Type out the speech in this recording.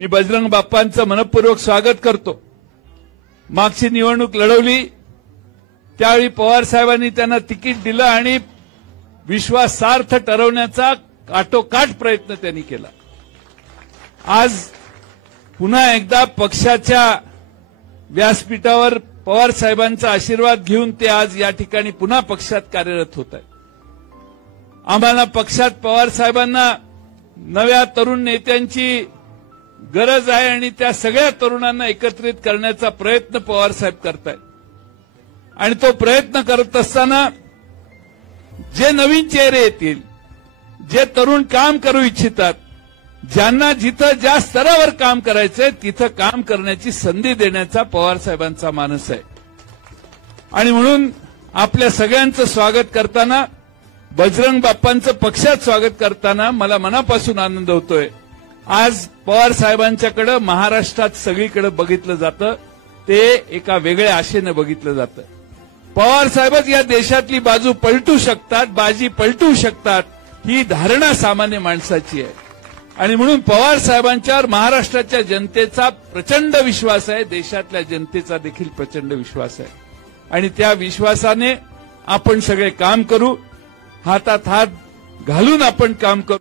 मी बजरंग बाप्पांचं मनपूर्वक स्वागत करतो। मागची निवडणूक लढवली त्यावेळी पवार साहेबांनी त्यांना तिकीट दिलं आणि विश्वासार्थ ठरवण्याचा काटोकाट प्रयत्न त्यांनी केला। आज पुन्हा एकदा पक्षाच्या व्यासपीठावर पवार साहेबांचा आशीर्वाद घेऊन ते आज या ठिकाणी पुन्हा पक्षात कार्यरत होत आहेत। आम्हाला पक्षात पवार साहेबांना नव्या तरुण नेत्यांची गरज आहे आणि त्या सगळ्या तरुणांना एकत्रित करण्याचा प्रयत्न पवार साहेब करतायत। आणि तो प्रयत्न करत असताना जे नवीन चेहरे येतील, जे तरुण काम करू इच्छितात, ज्यांना जिथं ज्या स्तरावर काम करायचंय तिथं काम करण्याची संधी देण्याचा पवार साहेबांचा मानस आहे। आणि म्हणून आपल्या सगळ्यांचं स्वागत करताना, बजरंग बाप्पांचं पक्षात स्वागत करताना मला मनापासून आनंद होतोय। आज पवार साहेबांच्याकडे महाराष्ट्रात सगळीकडे बघितलं जातं, ते एका वेगळ्या आशेने बघितलं जातं। पवार साहेबच या देशातली बाजू पलटू शकतात, बाजी पलटू शकतात, ही धारणा सामान्य माणसाची आहे। आणि म्हणून पवार साहेबांच्यावर महाराष्ट्राच्या जनतेचा प्रचंड विश्वास आहे, देशातल्या जनतेचा देखील प्रचंड विश्वास आहे। आणि त्या विश्वासाने आपण सगळे काम करू, हातात हात घालून आपण काम करू।